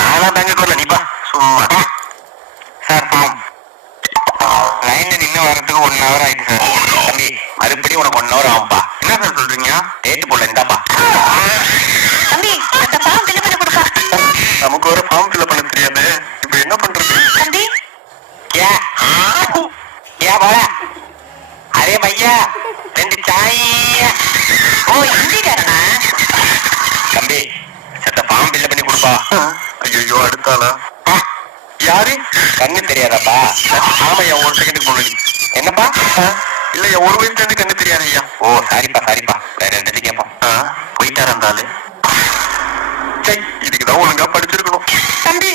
நானா பேங்க் வரல நீப்பா சும்மா. சார் ஃபார்ம் லைன்ல நின்று வரதுக்கு 1 hour ஆயிடுச்சு சார். தம்பி மறுபடியும் உனக்கு 1 hour ஆகும்பா. என்ன சார் சொல்றீங்க? டேட்டு போடல இந்தாப்பா. தம்பி அந்த ஃபார்ம் ஃபில் பண்ணி கொடுப்பா. நமக்கு ஒரு ஃபார்ம் ஃபில் பண்ண தெரியாது, இப்ப என்ன பண்றது? தம்பி क्या क्या बोला? अरे भैया 2 चाय. ஓ ஹிந்திக்காரனா? தம்பி செத்த ஃபார்ம் ஃபில் பண்ணி கொடுப்பா. ஐயோ அடுத்தாளா யாரு? கண்ணு தெரியாதாப்பா? ஆமையா, ஒரு செகண்டுக்கு முன்னாடி. என்னப்பா? இல்லையா, ஒரு வயசுல கண்ணு தெரியாது ஐயா. ஓ சாரிப்பா சாரிப்பா, வேற என்னது கேட்போம். போயிட்டாரு அந்த ஆளு. இதுக்குதான் ஒழுங்கா படிச்சிருக்கணும். தம்பி